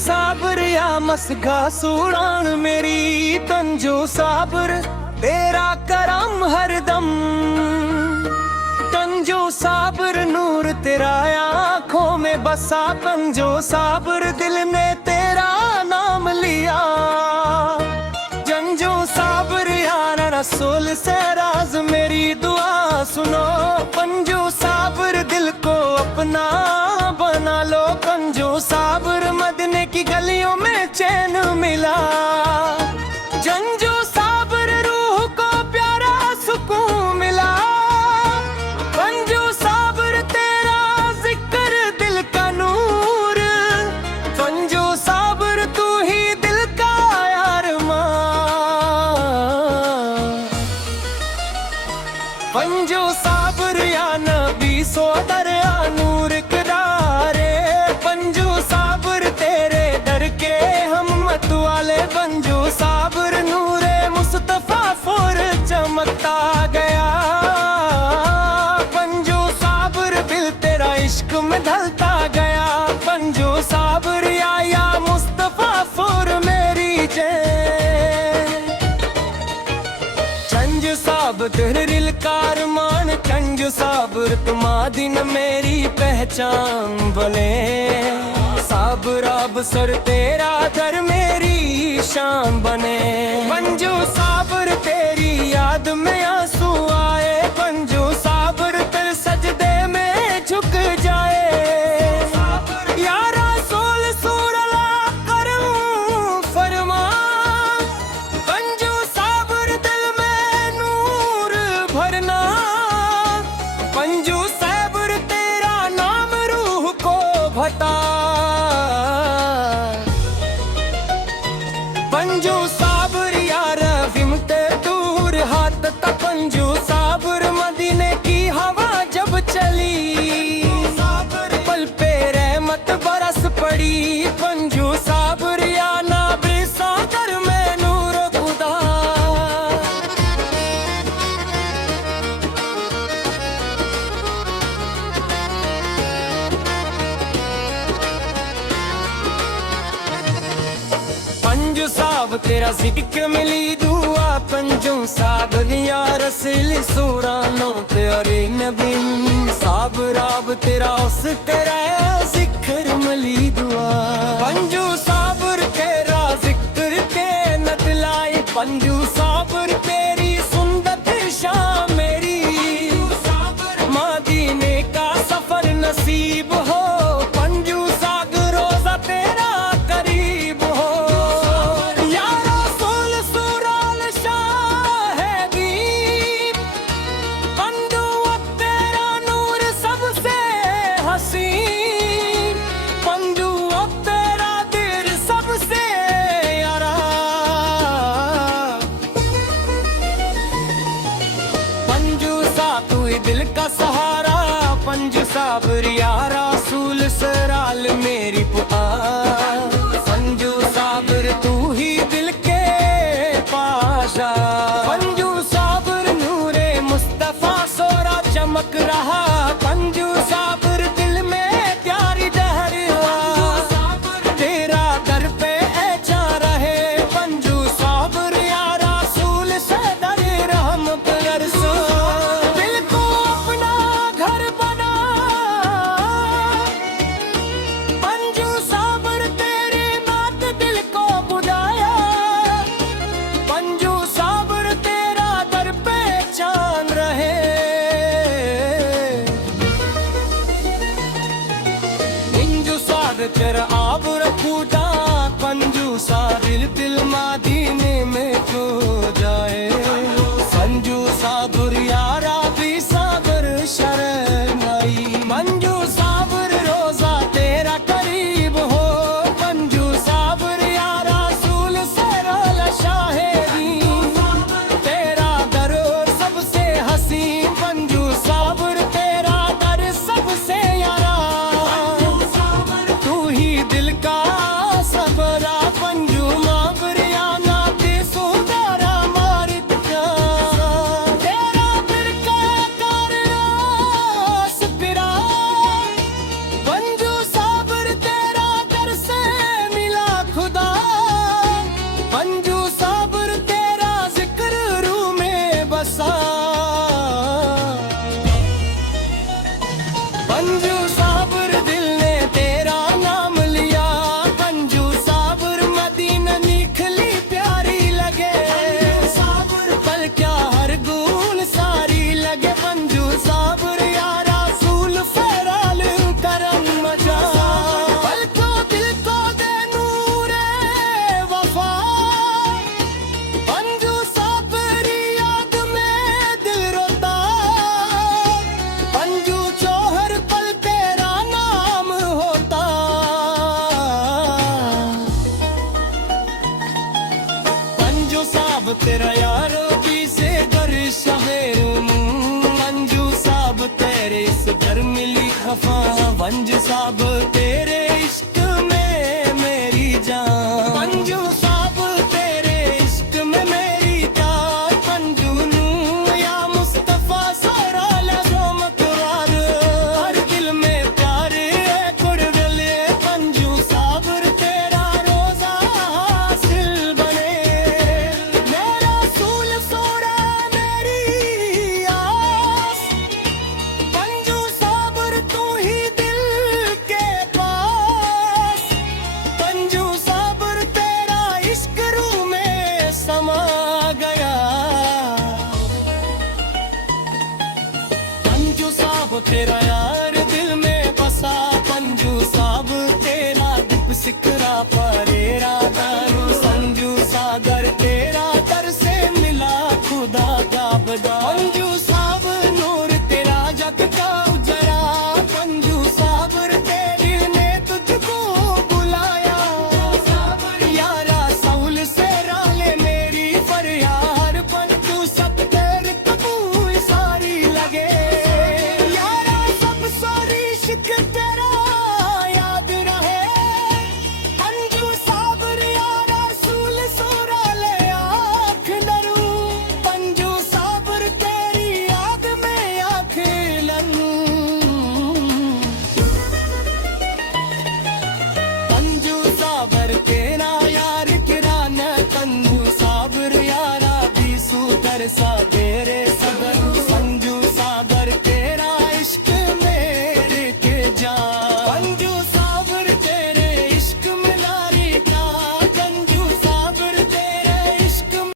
साबर या मसगा सूड़ान मेरी तंजू साबर तेरा करम हरदम। तंजू साबर नूर तेरा आँखों में बसा, पंजो साबर दिल ने तेरा नाम लिया। जंजो साबर यार रसूल से राज मेरी दुआ सुनो, पंजो साबर दिल को अपना बना लो। पंजो साबर मदीने की गलियों में चैन मिला। जंजो साबर रूह को प्यारा सुकून मिला। पंजो साबर तेरा जिक्र दिल का नूर, पंजो साबर तू ही दिल का यार मां। पंजो साबर या नबी सोदर या नूर करारे, पंजो साबर तेरे दर के हमत वाले। पंजो साबर नूरे मुस्तफा फुर चमकता गया। पंजो साबर बिल तेरा इश्क में ढलता गया। पंजो साबर या मुस्तफा फुर मेरी जैन। चंज साब तेरे दिल कार मान, चंज साबर तुमा दिन मेरी पहचान बने। साबर अब सर तेरा दर मेरी शान बने। पंजो साबर तेरी याद में आंसू आए, पंजो साबर तेरे सजदे में झुक जाए। या रसूल सूरला करम फरमा, पंजो साबर दिल में नूर भरना। पंजो साबर तेरा नाम रूह को भता। पंजो साबर यार विमते दूर हाथ तक। पंजो साबर मदीने की हवा जब चली, पल पे रहमत बरस पड़ी। पंजो साबर या नाबे सागर में नूर खुदा। पंजो साब तेरा जिक्र मिली दुआ। पंजो साबर या रसूल सूरानो तेरे नबी। साबर अब तेरा उस तेरा जिक्र मिली दुआ। पंजो साबर तेरा जिक्र के नतलाई। पंजो साबर तेरी सुंदर शाम मेरी। मदीने का सफर नसीब हो, पंजो सागर रोजा तेरा करीब हो। या रसूल सूरल शाहिदी, पंजो तेरा नूर सबसे हसीन। पंजो तेरा दिल सबसे यारा। पंजो सा तू ही दिल का सहारा। पंजो साबर या रसूल सराल मेरी पुकार। पंजो साबर तू ही दिल के पाशा। पंजो साबर नूरे मुस्तफा सोरा चमक रहा। पंजो साबर दिल में प्यारी दहर तेरा दर पे ऐचा रहे। पंजो साबर या रसूल से दर रहमत बरसो। दिल को अपना घर बना। पंजो साबर तेरे नात दिल को बुलाया। पंजो साबर साहब तेरा यारो भी से कर शहेरू मंजू साहब तेरे इस घर मिली खफा वंज साहब तेरे इश्क में मेरी जान मंजू साहब तेरे इश्क में मेरी जान मंजू नू या मुस्तफा सारा लजो मकरार हर दिल में प्यार है कुड़वले मंजू साहब तेरा रोजा हासिल बने मेरा सूल सोरा मेरी आस मंजू साबर तू ही दिल के पास मंजू साबर तेरा इश्क रूह में समा गया मंजू साहब तेरा यार दिल में बसा मंजू साहब तेरा दीप सिकरा परेरा दारू संजू सागर तेरा दर से मिला खुदा का बदा मंजू साहब नूर तेरा जग का उजरा मंजू साबर तेरी ने तुझको बुलाया यारा सऊल से राले मेरी फरियाद पन तू सब तेरे कबूल सारी लगे यारा सब सारी इश्क तेरा याद रहे मंजू साबर यारा सूल सोरा ले आँख नरू मंजू साबर तेरी याद में आँख लनू मंजू साबर तेरा यार किराना कंजू साबर यारा भी सूतर सा